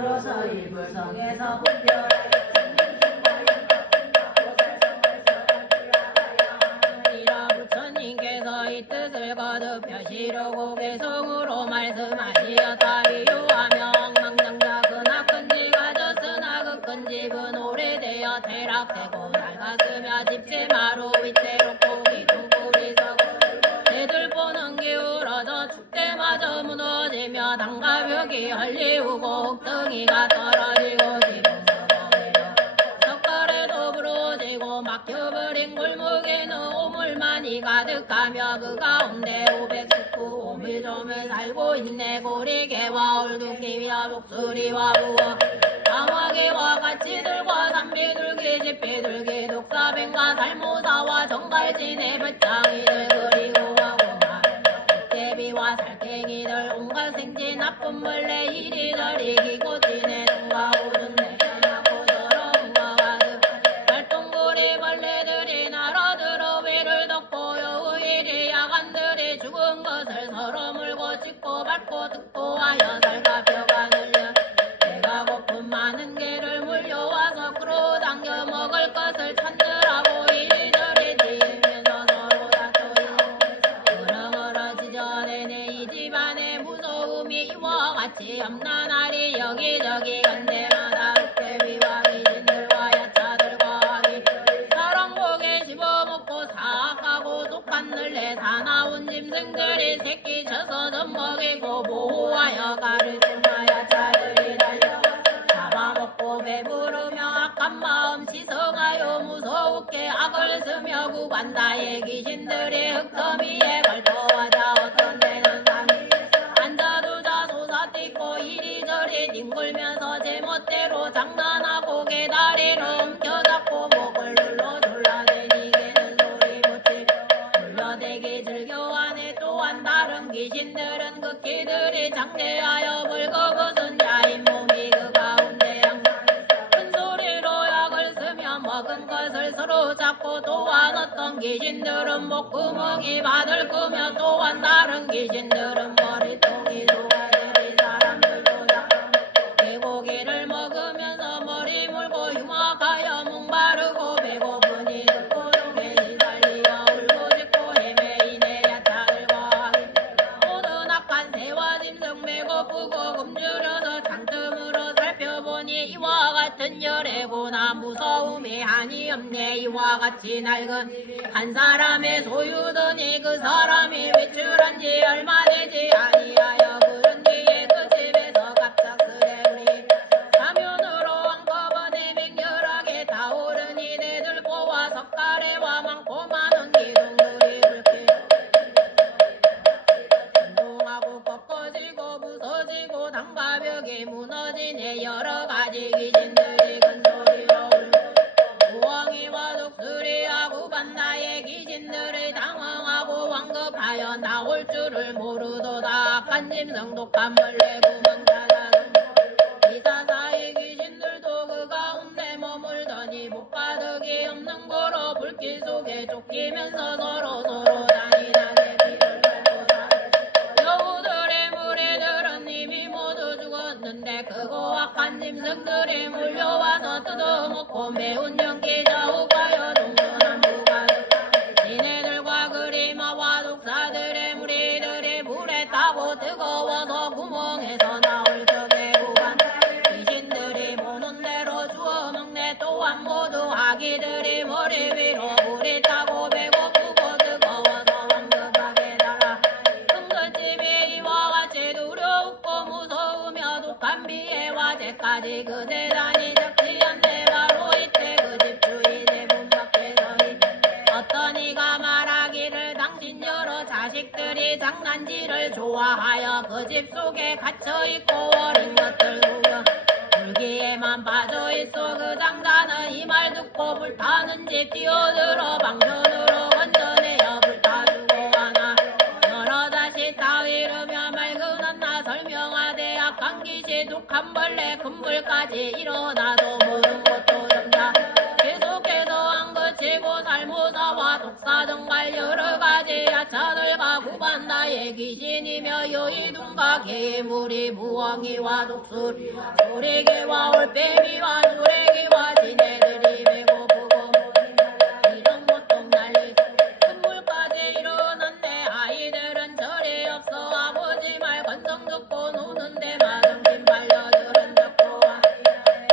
들어서 이불성에서 분별하여 부처님께서 이 뜻을 거듭혀 시르고 개성으로 말씀하시었다. 비유하며 엉망장자 그나 큰지가 졌으나 그 큰집은 오래되어 퇴락되고 낡았으며 집채마루 위태롭고 기둥불이 서고 새들 보는 기울어져 축대마저 무너지며 단가벽이 헐리우고 흙덩이가 떨어지고 젓갈에도 부러지고 막혀버린 골목에는 오물만이 가득하며 그 가운데 500숙구 오밀조밀 살고 있네. 고리개와 얼두기와 목소리와 부어 방화개와 같이들과 담비둘기 집비둘기 독사뱀과 달모사와 정갈진의 뱃장이들 그리고 하고만 개비와 살쾡이들 온갖 생쥐 나쁜 벌레 이리들 이기고 지내 눈과 오는 내려나고 더러운 것 가득 발동구리 벌레들이 날아들어 위를 덮고 여우일이 야간들이 죽은 것을 서로 물고 찢고 밟고 듣고 하여 살과 뼈가 늘려 배가 고픈 많은 개를 물려와서 그로 당겨 먹을 것을 찾느라고 이리저리 지으면서 서로 다투고 그러므로 지저내네. 이 집안에 무서움이 이와 같이 없나나리 여기저기 간데마다 흑개비와 귀신들과 야차들과 아기 사랑고개 집어먹고 사악하고 독한 늘레 다 나온 짐승들이 새끼 쳐서 젖먹이고 보호하여 가르치며 야차들이 달려 잡아먹고 배부르며 악한 마음 지성하여 무서웠게 악을 쓰며 구간다의 귀신들이 흙더미에 걸터하자 어떤 데는 산이 앉아두자 솟아뛰고 이리저리 뒹굴면서 제멋대로 장난하고 개다리를 움켜잡고 목을 눌러 졸라대니게는 소리 못지 졸려대기 즐겨하네. 또한 다른 귀신들은 그 끼들이 장대하여 벌거벗은 자인 몸이 그 가운데 큰 소리로 약을 쓰며 먹은 것을 서로 잡고 또한 어떤 귀신들은 목구멍이 바들 끄며 또한 다른 귀신들은 머리통이 좁아들이 사람들도 잡고 개고기를 먹으면서 머리 물고 흉악하여 뭉바르고 배고프니 듣고 동행이 달리어 울고 짖고 헤매이네. 야차들과 모든 악한 새와 짐승 배고프고 굶주려서 창틈으로 살펴보니 이와 같은 열애고나 무서움이 한이 없네. 이와 같이 낡은 한 사람의 소유더니 그 사람이 외출한 지 얼마 되지 아니하여 그런 뒤에 그 집에서 갑작스레 우리 사면으로 한꺼번에 맹렬하게 타오르니 대들보와 석가래와 많고 많은 기둥들이 불길 운동하고 꺾어지고 부서지고 단가벽이 무너지네. 여러가지 귀신들이 큰소리로 울고 부엉이와 독수리하고 반나의 귀신들을 당황하고 황급하여 나올 줄을 모르도다. 악한 짐승 독한 벌레 구멍자라는 이사사의 귀신들도 그 가운데 머물더니 목가득이 없는 거로 불길 속에 쫓기면서 서로 잔인하게 피를 갈고다. 여우들의 무리들은 이미 모두 죽었는데 크고 악한 짐승들이 물려와서 뜯어먹고 매운 연기 자욱하여 동서남북가 지네들과 그리마와 독사들의 무리들이 물에 타고 뜨거워서 구멍에서 나올 적에 구간 귀신들이 보는 대로 주워먹네. 또한 모두 아기들이 머리 위로 물이 타고 배고프고 뜨거워서 황급하게 달아 큰것집이 이와 같이 두려웠고 무서우며 독한 비애와 죄까지 그 대단히 적지 않네. 바로 이때 그 집주인 대문 밖에서 어떤 이가 말하기를 당신 여러 자식들이 장난질을 좋아하여 그 집 속에 갇혀있고 어린 것들 구경 불기에만 빠져있어. 그 장자는 이 말 듣고 불타는 집 뛰어들어 방편으로 건져내어 불타주고 하나 여러 다시 따위르며 맑은 한나 설명하되 악한 귀신 독한 벌레 큰 불까지 일어나도 모든 것도 점자 계속해서 안거치고 살모사와 독사등갈 여러가지 야차들과 구반다의 귀신 귀신이며 여의둥과 괴물이 무엉이와 독수리 소래기와 올빼미와 누래기와 지네들이 배고프고 이런 못통 난리 큰 물까지 일어났네. 아이들은 절이 없어 아버지 말 건성 듣고 노는데 마등신 발려들은 적고와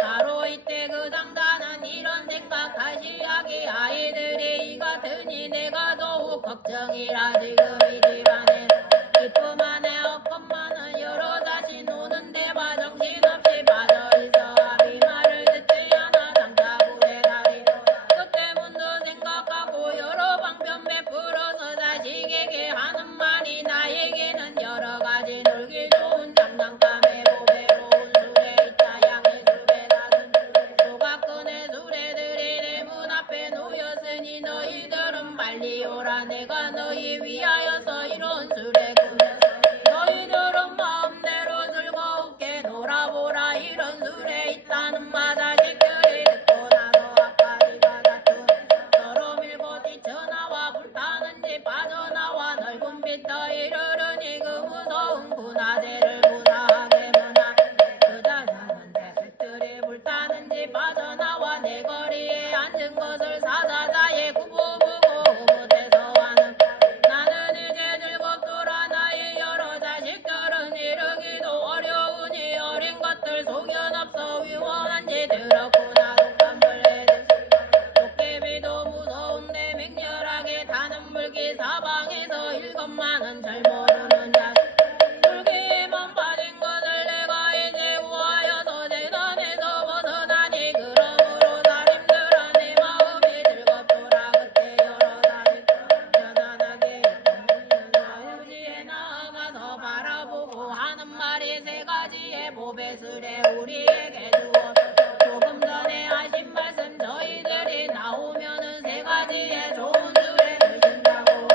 바로 이때 그 장자는 이런 생각 다시 하기 아이들이 이 같으니 내가 더욱 걱정이라 지금 이 집안에 기쁨 안에 엎엄마는 여러 자식 노는데 봐 정신없이 빠져있어 아비 말을 듣지 않아 장자불의 다리 그때 문득 생각하고 여러 방편 베풀어서 자식에게 하는 말이 나에게는 여러 가지 놀기 좋은 장난감에 보배로운 술에 있다 양의 술에 낮은 조각끈의 수레들이 내 문 앞에 놓였으니 너희들은 빨리 오라. 내가 너희 위하여서 이런 술에 너희들은 마음대로 즐거웠게 놀아보라. 이런 술에 있다는 마자식들이 듣고 나서 앞가지가 다투 서로 밀고 뛰쳐나와 불타는 집 빠져나와 넓은 빛더 이르르니 그 무서운 군화대를 무사하게 문화 그 자자는데 백들이 불타는 집 빠져나와 내 거리에 앉은 것을 사자자의 구부부고 못해서 하는 나는 이제 즐겁더라. 나의 여러 자식들은 이르기도 어려우니 어린 것들 소견없어 위원한지 들었고 나도 깜벌해 도깨비도 무서운데 맹렬하게 타는 물기 사방에서 일곱만은 잘 모르는 자 물기에만 빠진 것을 내가 이제 우하여서 대단에서 벗어나니 그러므로 사림들아 내 마음이 즐겁더라. 그때 여러 자식 편안하게 아버지에 나아가서 바라보고 하는 말이 세 가지의 보배술에 우리에게 주어 조금 전에 하신 말씀 저희들이 나오면은 세 가지의 좋은 술에 드신다고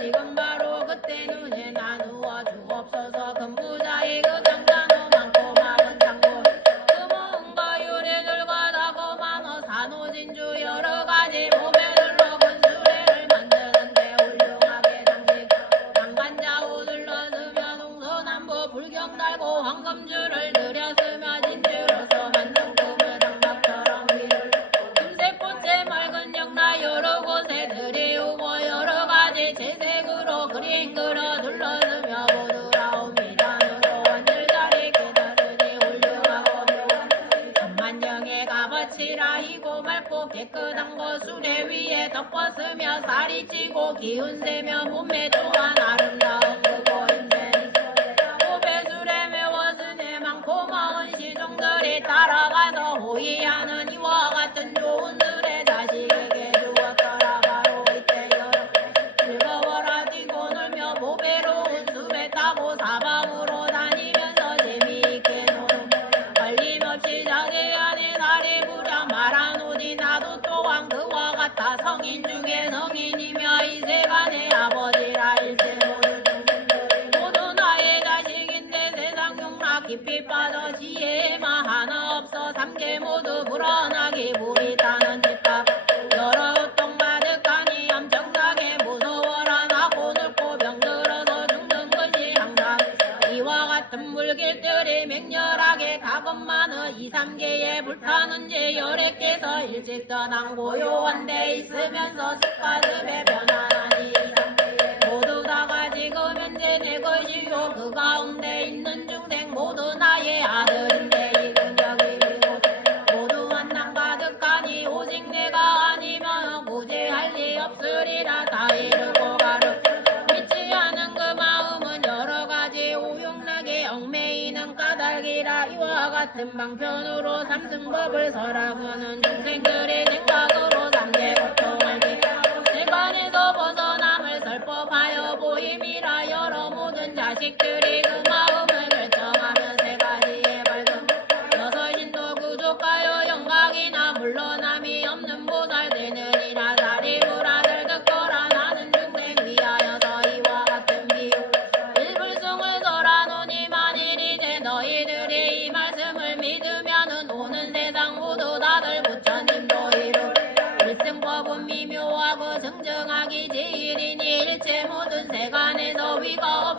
지금 바로 그때 눈에 나누어 주옵소서. 금부자의 그 장자노 많고 많은 창고 금은과 유리들과 다고 많어 산호진주 여러 가지 보배들로 큰 수레를 만드는데 훌륭하게 장식 장관자옷을 넣으며 동서남북 불경 달고 황금줄을 들였으며 진주로서 만든 금을 장갑처럼 위를 금색꽃에 맑은 영라 여러 곳에 들이우고 여러 가지 채색으로 그림 그려 둘러으며 모두 라옵니다으로 완들자리 깨달으니 훌륭하고 묘한 천만령의 값어치라. 이고 맑고 깨끗한 것 수레 위에 덮었으며 살이 찌고 기운세며 몸매 또한 아름다운 그고인데 보배술에 매웠으니 많고 많은 시종들이 따라가서 호위하는 이와 같은 좋은 술에 자식에게 주었더라. 바로 이때 여러 즐거워라 뛰고 놀며 보배로운 술에 타고 사방으로 다니면서 재미있게 노는 걸림없이 자기 안에 날이 부랴 말하노니 나도 또한 그와 같아 성인 중에 성인이며 이 세간의 아버지라 일체 모두 나의 자식인데 세상 용락 깊이 빠져 지혜에만 하나 없어 삼계 모두 불안하게 물이 타는 집값 여러 똥 가득하니 엄청나게 무서워라. 나고 늙고 병들어서 죽는 것이 항상 이와 같은 물길들이 맹렬하게 가건만은 2~3개에 불타는지 열에 깨서 일찍 떠난 고요한 데 있으면서 습가슴에 변하니 모두 다가 지금 현재 내 것이요 그 가운데 있는 중생 모두 나의 아들인데 이근 여기 모두 만남 가득하니 오직 내가 아니면 구제할 리 없으리라. 다 이르고 가르 믿지 않은 그 마음은 여러 가지 오용락에 얽매이는 까닭이라. 이와 같은 방편으로 삼승법을 설하고는 중생들의 생각으로 삼계 고통을 세간에서 벗어남을 설법하여 보임이라. 여러 모든 자식들이 그 마음을 결정하면 세 가지의 발성 여섯인도 구속하여 영광이나 물러남이 없는 보살되느니라. 사리불아들 듣거라. 나는 중생 위하여서 이와 같은 비유 일불성을 설하노니 만일 이제 너희들이 이 말씀을 믿으면은 오는 세상 모두 다들 부처님도 이룰 일승법은 미묘하고 정정하기 제일이니 일체 모든 세간에서 위가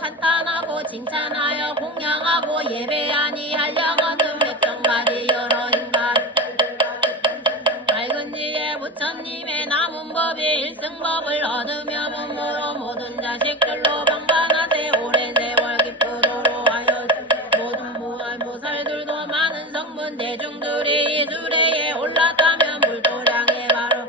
찬탄하고 칭찬하여 공양하고 예배하니 한량어는 백정가지 여러 인간 밝은 지혜 부처님의 남은 법이 일승법을 얻으며 몸으로 모든 자식들로 방관하세 오랜 세월 기쁘도록 하여 모든 무할보살들도 많은 성문 대중들이 이 주례에 올랐다면 물도량에 바로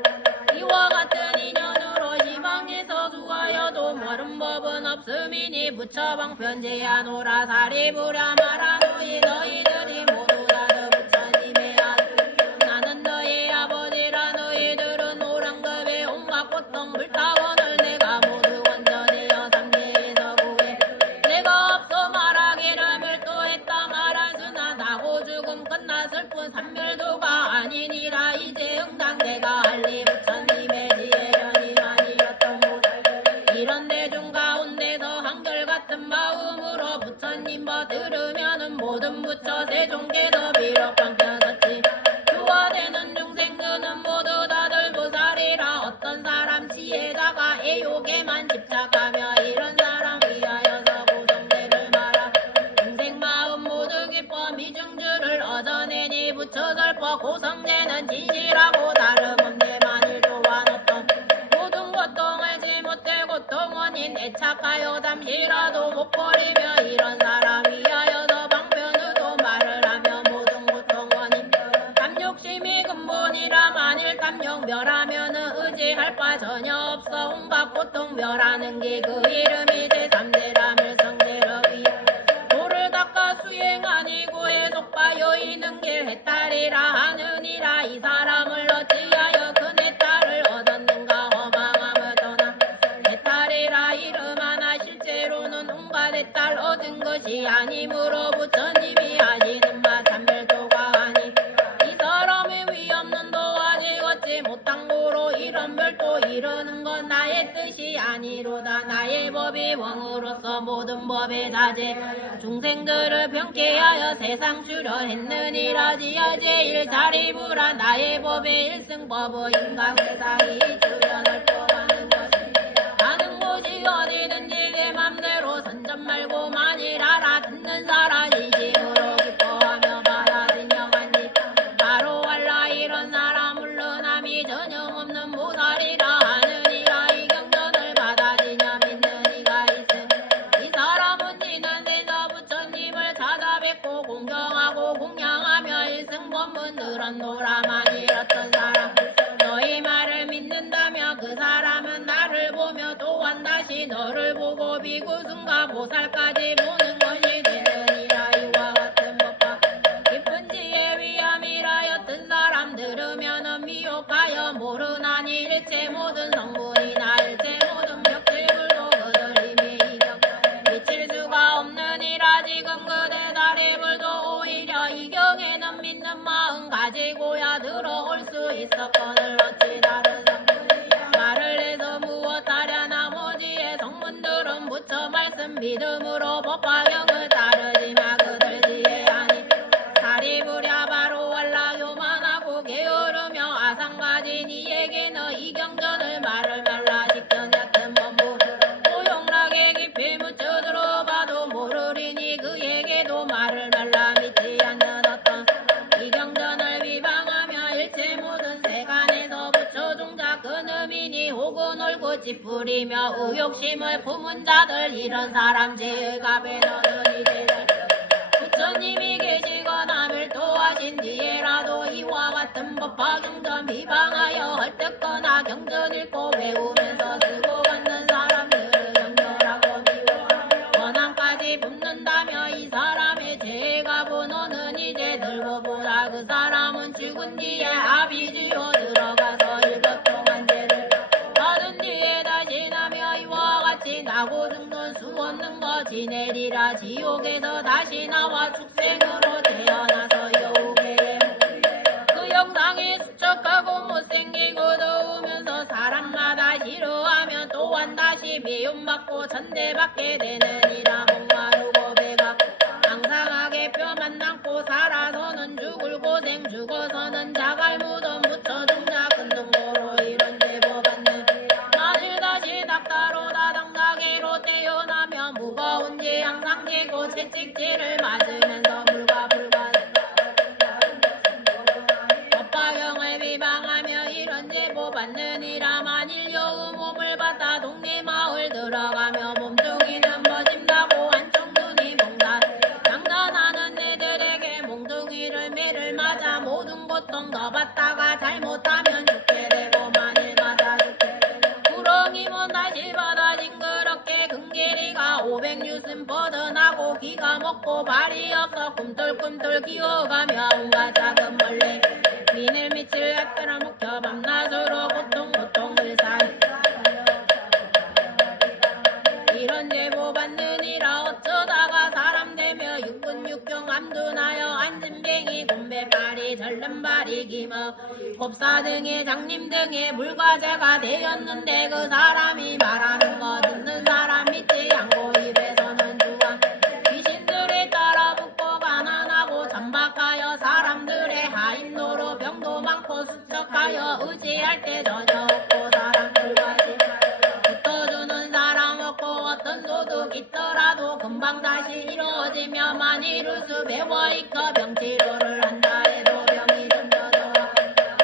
이와 같은 인연으로 이방에서 두하여도 모른 법은 없음이니 부처방편 제하노라 사리부랴 말하노이 너희들이 모두 다들 부처님의 아들 나는 너희 아버지라 너희들은 오랑급의 온갖 고통 불타원을 내가 모두 원전하여 삼계에서 구해 내가 앞서 말하기를 멸도했다 말하으나 나고 죽음 끝났을 뿐 삼멸도가 아니니라 이제 응당 내가 할리 부처님의 지혜련이 많이였던 모습 이런 대중 가운데서 한결같은 마음으로 부처님 법 들으면은 모든 부처 세종께서 비록 방편었지 교화되는 중생들은 모두 다들 보살이라 어떤 사람 지혜자가 애욕에만 집착하며 이런 사람 위하여서 고성대를 말하 중생 마음 모두 기뻐 미중주를 얻어내니 부처설법 고성대는 진실하고 다름없네 만일 또한 어떤 모든 고통 알지 못해 고통 원인 애착하여 잠시라도 못 버리며 이런 사람 위하여서 방편으로 말을 하며 모든 고통 원인 탐욕심이 근본이라 만일 탐욕 멸하면은 의지할 바 전혀 없어 온갖 고통 멸하는 게 그 이름이 제3대라 멸성대로 위해 도를 닦아 수행하니 고해 속바 여의는 게 해탈이라 하느니라 이 사람을 어찌하여 그 해탈을 얻었는가 허망함을 떠나 해탈이라 이름 하나 실제로는 온갖 해탈 얻은 것이 아니므로 부처님이 하시는 바 삼별도가 아니 이 사람의 위없는 도하지 얻지 못한 고로 이런 별도 이루는 건 나의 뜻이 아니로다 나의 법이 왕으로서 모든 법에 다제 중생들을 병케하여 세상 수려했느니라 지어 제일 자리부라 나의 법의 일승법의 인간 세상이 주연을 떠하는 것이 가는 곳이 어디든지 내 맘대로 선전 말고 만일 알아 듣는 사람 진심으로 기뻐하며 받아들여간지 바로 알라 이런 사람 물러남이 전혀 없는 보살이라 하느니라 이 경전을 받아들여 믿는 이가 있음 이 사람은 지난 세서 부처님을 찾아뵙고 공경하고 공양하며 일승법문 들었노라 만일 어떤 사람 너희 말을 믿는다며 그 사람은 나를 보며 또한 다시 너를 보고 비구승과 보살까지 보는 것이 되느니라 이와 같은 법과 깊은 지혜 위함이라 옅은 사람 들으면은 미혹하여 모르나니 일체 모든 성분이나 일체 모든 벽지불도 거들림이 이경 미칠 수가 없느니라 지금 그대 다리불도 오히려 이경에는 믿는 마음 가지고야 들어올 수 있었거늘 어찌 다른 성분이야 말을 해서 무엇하랴 나머지의 성문들은 부처 말씀 믿음으로 법화경을 따르지마 그들 지혜 아니 다리부랴 바로 알라 요만하고 게으르며 아상가진 이에게는 이 경전을 말을 말라 직전 얕은 법무 오용락에 깊이 묻혀 들어봐도 모르리니 그에게도 말을 말라 믿지 않는 어떤 이 경전을 위방하며 일체 모든 세간에서 부처 중자 그놈이니 혹은 옳고 찌푸리며 의욕심을 품은 자들 이런 사람 제갑에 너는 이제는 부처님이 계시거나 멸도하신 뒤에라도 이와 같은 법화 경전 비방하여 헐뜯거나 경전 읽고 외우면서 쓰고 받는 사람들을 경멸하고 미워 원함까지 붙는다며 이 사람의 죄가 번호는 이제 들어보라 그 사람은 죽은 뒤에 아비지로 들어가서 일곱 동안 죄를 받은 뒤에 다시 나며 이와 같이 나고 죽는 수 없는 거 지내리라 지옥에서 다시 나와 축생으로 태어나서 여우게 그 영상이 수척하고 못생기고 더우면서 사람마다 싫어하면 또한 다시 미움받고 천대받게 되느니라 목마르고 배가 항상하게 뼈만 남고 살아서는 죽을 고생 죽어서는 자갈 무덤 붙여 죽냐 근동고로 이런 제보 받는 다시 닥다로 다당다게로 태어나며 무거운 안기고 채찍질을 맞으면서 불가불가 법화경을 비방하며 이런 제보 받느니라. 만일 여우 몸을 받아 동네 마을 들어가며 몸뚱이는 멋진다고 한쪽 눈이 몽다. 장난하는 애들에게 몽둥이를 매를 맞아 모든 고통 더 받다가 잘못하면 죽게 되고 만일 맞아 죽게 구렁이면 다시 받아 징그럽게 금길이가 500뉴슨 뻗어나고 귀가 먹고 발이 없어 꿈틀꿈틀 기어가며 온갖 작은 벌레 비늘 밑을 갖다라 묵혀 밤낮으로 고통을 사니 이런 제보 받느니라. 어쩌다가 사람 되며 육군육경 암둔하여 앉은뱅이 곰배발이 절름발이 기머 곱사 등의 장님 등의 물과제가 되었는데 그 사람이 말하는 거 듣는 사람 믿지 않고 입에서는 주와 귀신들이 따라 붙고 가난하고 천박하여 사람들의 하인노로 병도 많고 수척하여 의지할 때 전혀 없고 사람들과 붙어주는 사람 없고 어떤 도둑 있더라도 금방 다시 이루어지며 만일 우수 배워 있고 병치료를 한다 해도 병이 점쳐져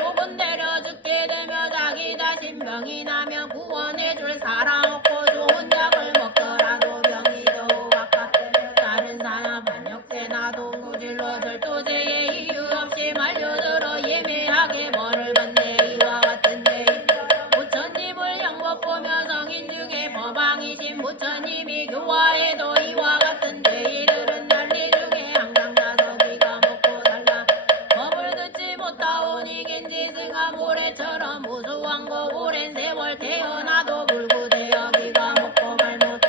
혹은 때려 죽게 되며 자기 자신 병이 나면 구원해줄 사람 없고 좋은 약을 먹더라도 병이 더욱 아파 다른 사람 반역죄나 동무질로 절도죄에 이유 없이 말려들어 예매하게 벌을 받네. 이와 같은 죄 부처님을 양복 보며 성인 중에 법왕이신 부처님이 교화해도 이와 같은 죄일들은 난리 중에 항상 나서기가 먹고 살라. 법을 듣지 못하오니 겐지승아 모래처럼 우수한 거 오랜 세월 태어나도 불구되어 기가 먹고 말못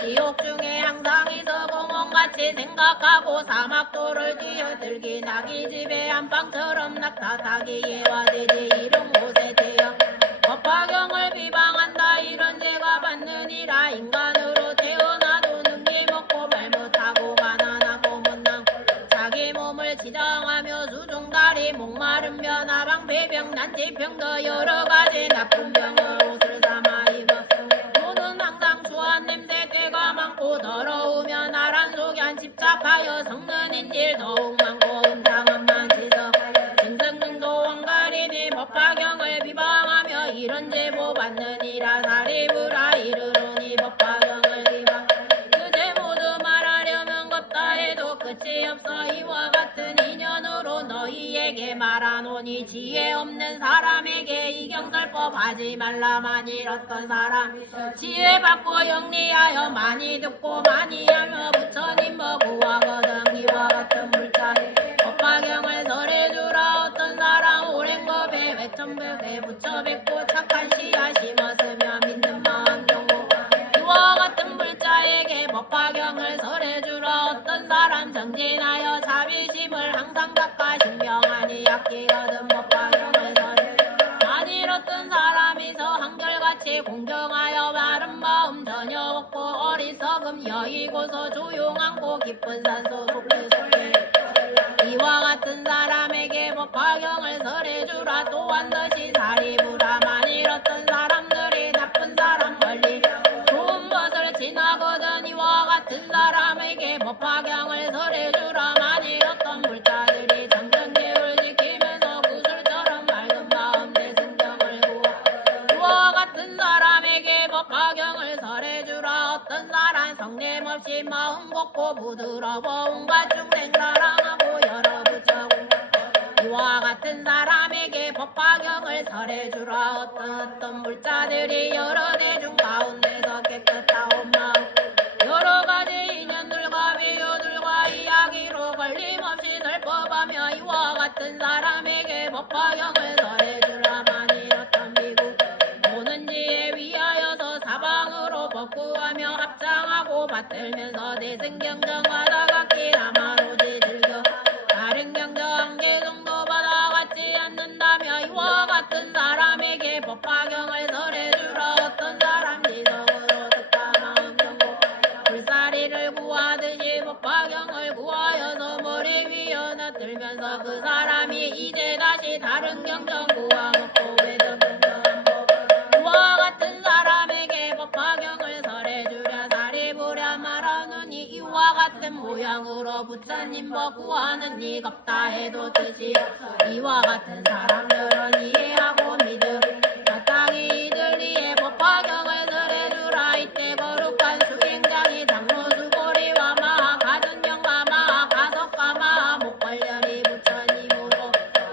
지옥 중에 항상 있어 공원같이 생각하고 사막도를 뛰어들기 나기 집에 안방처럼 낙타타기 예화되지 이런 곳에 태어 법화경을 비방한다. 이런 죄가 받느니라. 인간으로 태어나도 능지 먹고 말 못하고 가난하고 못난 자기 몸을 지정하며 수종다리 목마르며 나방 배병 난치병 더 여러가지 나쁜 병을 옷을 삼아 입었어. 모든 항상 추한 냄새 때가 많고 더러우며 나란 속연 집착하여 섞는 인질 더욱 많고 음탕함만 씻어 증상증도 왕가리니 법화경을 비방하며 이런 제보 받느니라. 사리부라 이르노니 법화경을 비방 그제 모두 말하려면 겁다 해도 끝이 없어. 이와 같은 인연으로 너희에게 말하노니 지혜 없는 사람에게 이경설법 하지 말라. 만일 어떤 사람 지혜 받고 영리하여 많이 듣고 많이 하며 부처님 구하거든 이와 같은 물자에 법화경을 설해주라. 어떤 사람 오랜 겁에 외천벽에 붙여 뱉고 착한 씨앗 심었으며 믿는 마음 경고 이와 같은 물자에게 법화경을 설해주라. 어떤 사람 정진하여 자비심을 항상 닦아 신명하니 약기거든 법화경을 설해 만일 어떤 사람이서 한결같이 공경하여 마른 마음 전혀 없고 어리석음 여의고서 조용하고 깊은 산소 속에 이와 같은 사람에게 법화경을 설해주라. 또한 다시 사리부라. 만일 어떤 사람들이 나쁜 사람 멀리 좋은 것을 지나거든 이와 같은 사람에게 법화경을 설해주라. 만일 어떤 물자들이 정정계율 지키면서 구슬처럼 맑은 마음 내 성경을 구하 이와 같은 사람에게 법화경을 설해주라. 어떤 사람 성냄 없이 마음 곱고 부드러워 온갖 중생 사랑하고 여러 부처고 이와 같은 사람에게 법화경을 설해주라. 어떤 물자들이 여러 대중 가운데서 깨끗하온 마음 여러 가지 인연들과 비유들과 이야기로 걸림없이 설법하며 이와 같은 사람에게 법화경을 설해주라. 만일 어떤 미국 오는 지에 위하여서 사방으로 법구하며 합장하고 받들면서 대승경정하다 각기 나만오지 즐겨 다른 경정 한 개 정도 받아갖지 않는다며 이와 같은 사람에게 법화경을 설해주라. 어떤 사람 지성으로 듣다 마음 경고 불사리를 구하듯이 법화경을 구하여서 머리 위에 넣들면서 그 사람이 이제 다시 다른 경정 구하먹고 외적 경정한 법 이와 같은 사람에게 법화경을 설해주랴. 사리부랴 말하느니 이와 같은 같은 모양으로 부처님 뭐 구하는 일 없다 해도 뜻이 없어. 이와 같은 사람들은 이해하고 믿음. 마땅히 이들 위에 법화경을 들해주라. 이때 거룩한 수행장이 장로수 고리와 마하 가전령과 마하 가덕과 마하 목걸련이 부처님으로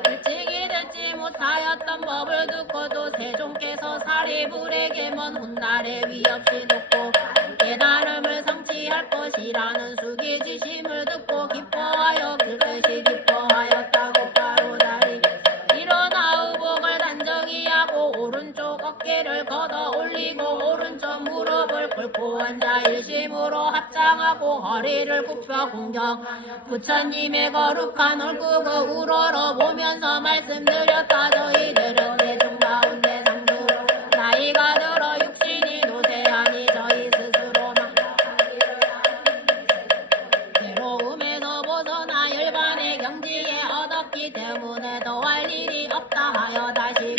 일찍이 듣지 못하였던 법을 듣고도 세종께서 사리불에게 먼 훗날에 위없이 듣고 깨달음을 성취할 것이라는 수기지심을 듣고 기뻐하여 그것이 기뻐하였다고 바로다리 일어나 의복을 단정히 하고 오른쪽 어깨를 걷어 올리고 오른쪽 무릎을 꿇고 앉아 일심으로 합장하고 허리를 굽혀 공경 부처님의 거룩한 얼굴을 우러러 보면서 말씀드렸다. 저희들은 대중 가운데 상주 나이가 들어 육신이 노쇠하니 저희 스스로 괴로움에서 벗어나 열반의 경지에 얻었기 때문에 더할 일이 없다 하여 다시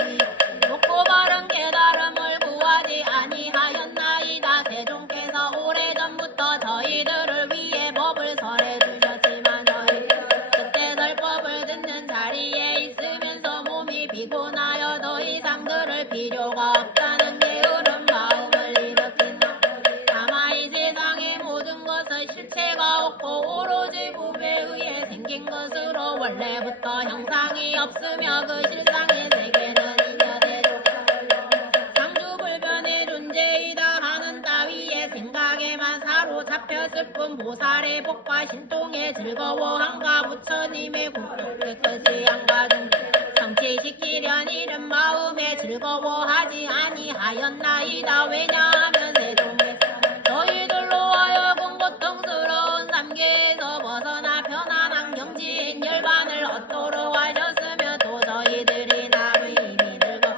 높고 바른 깨달음을 구하지 아니하였나이다. 세종께서 오래전부터 저희들을 위해 법을 설해 주셨지만 저희 그때 설법을 듣는 자리에 있으면서 몸이 피곤하여 더 이상 들을 필요가 없다는 게으른 마음을 일으킨다. 다만 이 세상의 모든 것은 실체가 없고 오로지 부에 의해 생긴 것으로 원래부터 형상이 없으며 그 실상의 세계는 인여대로 상주불변의 존재이다 하는 따위의 생각에만 사로잡혔을 뿐 보살의 복과 신통의 즐거워함과 부처님의 국도의 것이 한가중 성취시키려는 이른 마음에 즐거워하지 아니하였나이다. 왜냐하면 세종의 너희들로 하여금 고통스러운 삼계에서 벗어나 편안한 경지인 열반을 얻도록 하셨으며 또 저희들이 남의 힘이 들고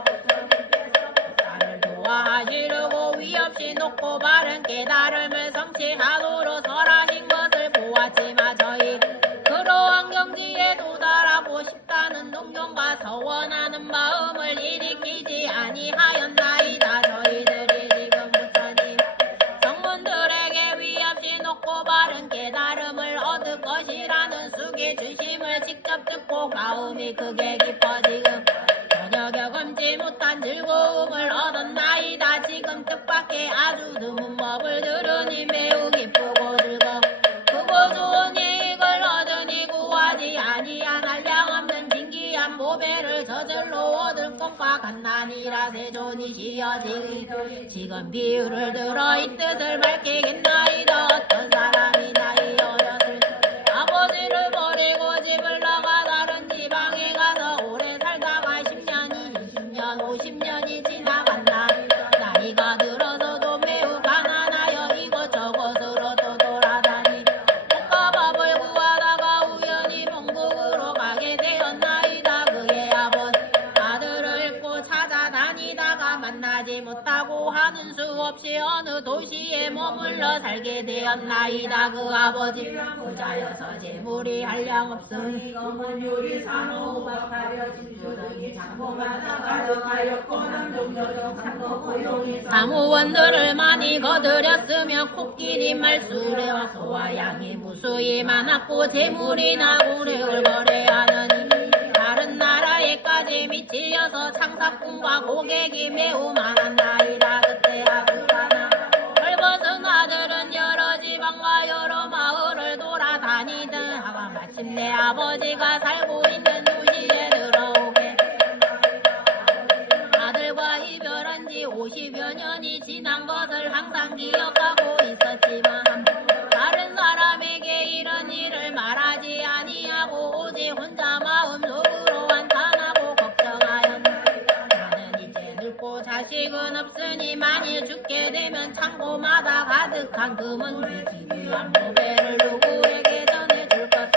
나를 도와하시려고 위없이 높고 바른 깨달음을 성취하도록 설하신 것을 보았지만 저희 그러한 경지에 도달하고 싶다는 동경과 서원하는 마음을 일으키지 아니하였나이다. 저희들이 지금 부처님 성문들에게 위없이 높고 바른 깨달음을 얻을 것이라는 수기 주심을 직접 듣고 마음이 크게 기뻐 지금 전혀 경험지 못한 즐거움을 얻었나이다. 지금 뜻밖의 아주 드문 법을 들으니 매우 기쁘고 즐거워 크고 좋은 이익을 얻으니 구하지 아니한 한량없는 진기한 모배를 저절로 얻을 것과 같나니라. 세존이시여 지금 비유를 들어 이 뜻을 밝히겠나이다. 어떤 사람이 나이 어렸을 아버지를 버리고 집을 나가 다른 지방에 가서 오래 살다가 10년이 20년 50년이 지나간다. 나이가 들어서도 매우 가난하여 이것저것으로 또 돌아다니 옷과 밥을 구하다가 우연히 본국으로 가게 되었나이다. 그의 아버지 아들을 잃고 찾아다니다가 만나지 못하고 하는 수 없이 어느 도시에 머물러 살게 되었나이다. 그 아버지 부자여서 재물이 한량 없으니 검은 유리 산호박 가려 진주등이 장보마다 가져가였고 남종여정 산도 고용이 사무원들을 많이 거들였으며 코끼리 말수레와 소와 양이 무수히 많았고 재물이나 우레을 거래하느니 다른 나라에까지 미치어서 창사꾼과 고객이 매우 많았나이다. 그때 아그가나 벌벗은 아들은 여러 지방과 여러 마을을 돌아다니던 하가 마침내 아버지가 살고 있는 도시에 들어오게 아들과 이별한 지 50여 년이 지난 것을 항상 기억하고 있었지만 다른 사람에게 이런 일을 말하지 아니하고 오직 혼자 마음속으로 한탄하고 걱정하였다. 나는 이제 늙고 자식은 없으니 만일 죽게 되면 창고마다 가득한 금은 귀한 모배를 누구에게 전해줄 것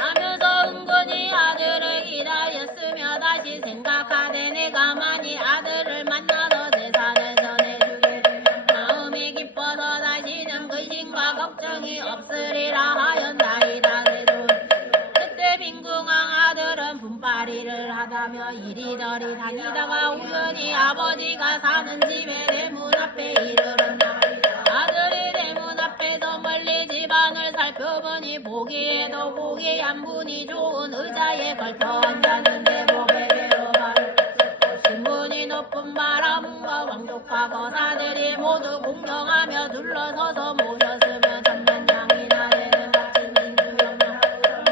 하면서 은근히 아들을 기다렸으며 다시 생각하되 내가 만일 아들을 만나서 재산을 전해주게 마음이 기뻐서 다시는 근심과 걱정이 없으리라 하였나이다. 그때 빈궁한 아들은 분파리를 하다며 이리저리 다니다가 우연히 아버지가 사는 집에 대문 앞에 이르렀나. 아들이 대문 앞에서 멀리 집안을 살펴보니 보기에도 고귀한 분이 좋은 의자에 걸터 앉았는데 목에 베어발 신분이 높은 바라문과 왕족과 권하들이 모두 공경하며 둘러서서 모셨으며 천만장이나 되는 값진 민수영령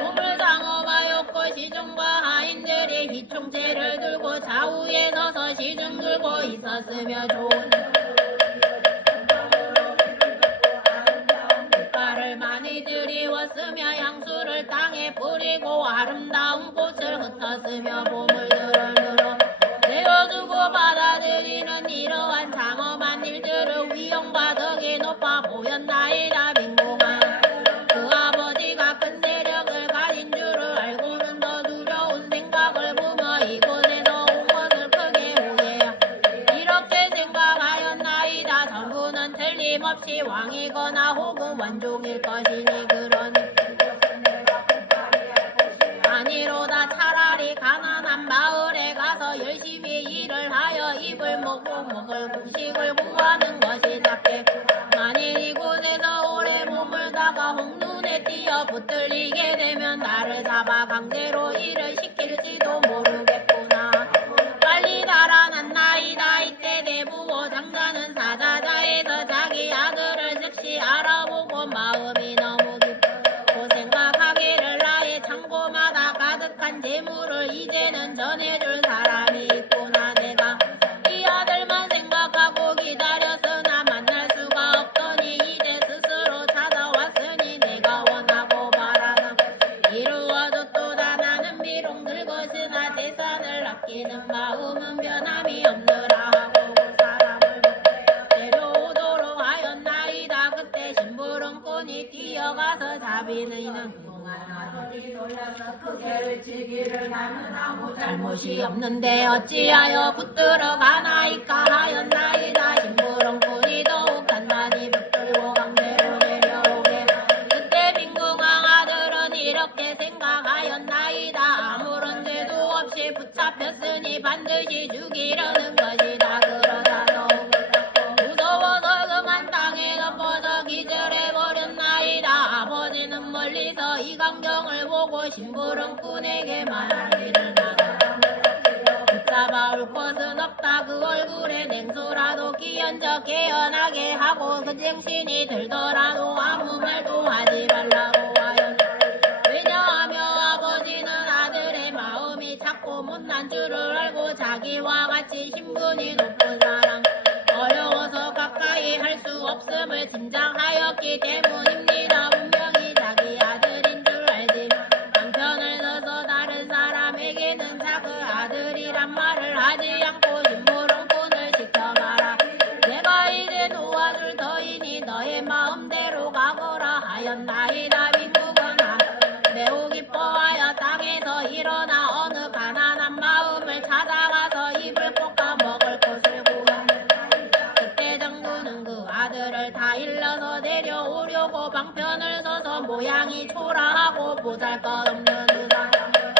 몸을 당엄하였고 시중과 하인들이 희총체를 들고 좌우에 서서 시중 들고 있었으며 좋은 꽃가를 많이 들이웠으며 향수를 땅에 뿌리고 아름다운 꽃을 흩었으며 보물들을 들어 내어주고 받아들이는 이러한 장엄한 일들을 위엄과 덕이 높아 보였나이다. 민공아 그 아버지가 큰 세력을 가진 줄을 알고는 더 두려운 생각을 보며 이곳에서 온 것을 크게 후회야 이렇게 생각하였나이다. 전부는 틀림없이 왕이거나 혹은 원종일 것이니 그러니 아니로다 차라리 가난한 마을에 가서 열심히 일을 하여 입을 먹고 먹을 곡식을 구하는 것이 낫겠고 만일 이곳에서 오래 머물다가 홍눈에 띄어 붙들리게 되면 나를 잡아 강제로 일을 시킬지도 모르겠구나. 빨리 달아났나이다. 이때 대부호 장자는 사자자에서 자기 아들을 즉시 알아보고 마음이 너무 깊고 생각하기를 나의 창고마다 가득한 재물을 이제는 전해줄 사람이 있구나. 내가 이 아들만 생각하고 기다렸으나 만날 수가 없더니 이제 스스로 찾아왔으니 내가 원하고 바라는 이루어졌도다. 나는 비록 늙었으나 재산을 아끼는 마음은 변함이 없느라 하고 그 사람을 데려오도록 하였나이다. 그때 심부름꾼이 뛰어가서 자비는 그게를 치기를 나는 아무 잘못이 없는데 어찌하여 붙들어 가나이까 하였나이다. 심부름꾼이 더욱 단단히 붙들고 강제로 내려오게 그때 빈궁왕 아들은 이렇게 생각하였나이다. 아무런 죄도 없이 붙잡혔으니 반드시 죽이려는 것이다. 그러다 더욱 무서워서 그만 땅에 덮어져 기절해버렸나이다. 아버지는 멀리서 이 광경을 보고 심부름꾼에게 말하기를 붙잡아 올 것은 없다. 그 얼굴에 냉소라도 끼얹어 깨어나게 하고 그 정신이 들더라도 아무 말도 하지 말라고 하였다. 왜냐하며 아버지는 아들의 마음이 작고 못난 줄을 알고 자기와 같이 신분이 높은 사람 어려워서 가까이 할 수 없음을 짐작하였기 때문입니다. 분명히 자기 아들인 줄 알지만 남편을 넣어서 다른 사람에게는 자그 아들이란 말을 하지 않고 심부름꾼을 지켜가라. 내가 이제 도와줄 터이니 너의 마음대로 가거라 하였나이다. 민국은 매우 기뻐하여 땅에서 일어나 어느 가난한 마음을 찾아가서 입을 볶아 먹을 것을 구한다. 그때 정부는 그 아들을 다 일러서 데려오려고 방편을 서서 모양이 초라하고 보잘것없는 의사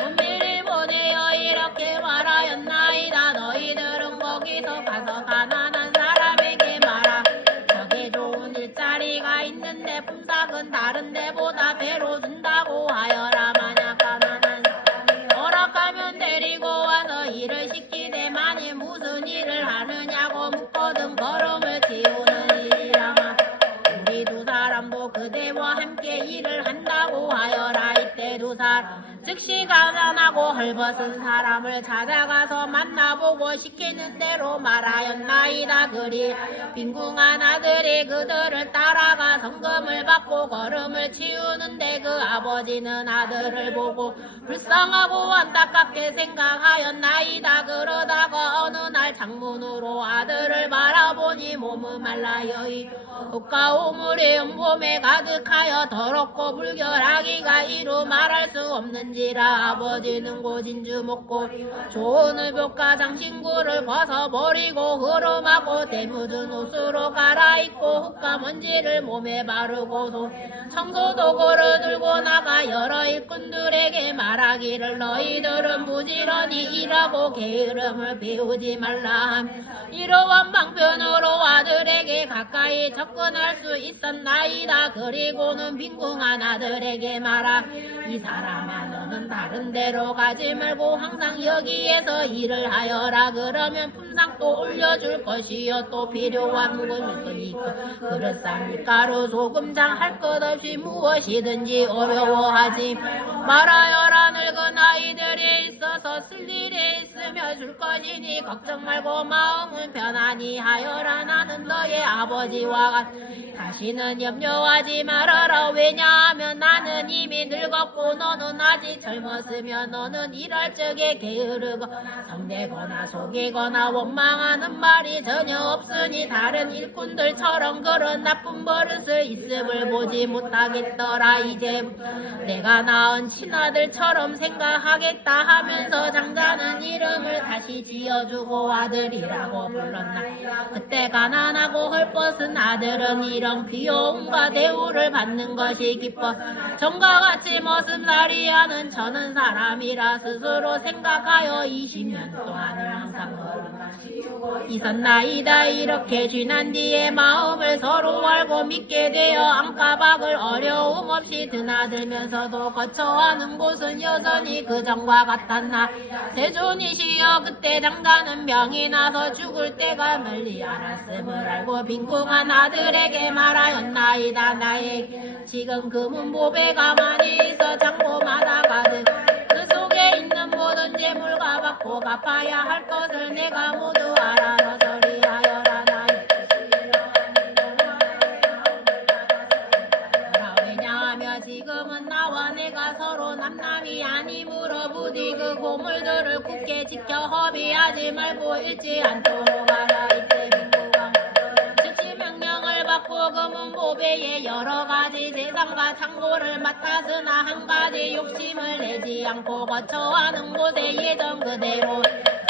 은밀히 보내어 이렇게 말하였나이다. 너희들은 거기서 가서 가난한 사람에게 말하 저게 좋은 일자리가 있는데 품삯은 다른 데보다 배로 준다고 하여라. 만약 가난한 허락하면 데리고 와서 일을 시키되 만일 무슨 일을 하느냐고 묻거든 걸음을 틔우는 일이라마 우리 두 사람도 그대와 함께 일을 한다고 하여라. 이때 두 사람 즉시 가난하고 헐벗은 사람을 찾아가서 만나보고 시키는 대로 말하였나이다. 그리 빈궁한 아들이 그들을 따라가 성금을 받고 걸음을 치우는데 그 아버지는 아들을 보고 불쌍하고 안타깝게 생각하였나이다. 그러다가 어느 날 창문으로 아들을 바라보니 몸은 말라여이 옷과 오물이 온몸에 가득하여 더럽고 불결하기가 이루 말할 수 없는지라. 아버지는 고진주 먹고 좋은 의복과 장신구를 벗어버리고 흐름하고 대묻은 옷으로 갈아입고 흙과 먼지를 몸에 바르고 청소도구를 들고 나가 여러 일꾼들에게 말하기를 너희들은 부지런히 일하고 게으름을 배우지 말라. 이러한 방편으로 아들에게 가까이 접근할 수 있었나이다. 그리고는 빈궁한 아들에게 말하 이 사람아 너는 다른 데로 가지 말고 항상 여기에서 일을 하여라. 그러면 품상도 올려줄 것이요 또 필요한 물건이 그릇 밀가루 소금장 할 것 없이 무엇이든지 어려워하지 말아요라. 늙은 아이들이 있어서 쓸 일이 있으며 줄 것이니 걱정 말고 마음은 편안히 하여라. 나는 너의 아버지와 다시는 염려하지 말아라. 왜냐하면 나는 이미 늙었고 너는 아직 젊었으며 너는 일할 적에 게으르고 성내거나 속이거나 원망하는 말이 전혀 없으니 다른 일꾼들처럼 그런 나쁜 버릇을 있음을 보지 못하겠더라. 이제 내가 낳은 친아들처럼 생각하겠다 하면서 장자는 이름을 다시 지어주고 아들이라고 불렀나. 그때 가난하고 헐벗은 아들은 이런 귀여움과 대우를 받는 것이 기뻐 전과 같이 머슴살이 하는 저는 사람이라 스스로 생각하여 20년 동안을 항상 있었나이다. 이렇게 지난 뒤에 마음을 서로 알고 믿게 되어 안가박을 어려움 없이 드나들면서도 거처하는 곳은 여전히 그전과 같았나. 세존이시여 그때 장자는 병이 나서 죽을 때가 멀리 않았음을 알고 빈궁한 아들에게 말하였나이다. 나의 지금 금은 보배가 많이 있어 장고마다 가득 그 속에 있는 모든 재물과 받고 갚아야 할 것을 내가 모두 알아. 너 저리하여라. 나의 왜냐하며 지금은 나와 내가 서로 남남이 아니므로 부디 그 고물들을 굳게 지켜 허비하지 말고 잃지 않도록 하라. 이때 빈궁한 지치 명령을 받고 금은 보배에 여러 가지 세상과 창고를 맡았으나 한 가지 욕심을 내지 않고 거처하는 곳에 예전 그대로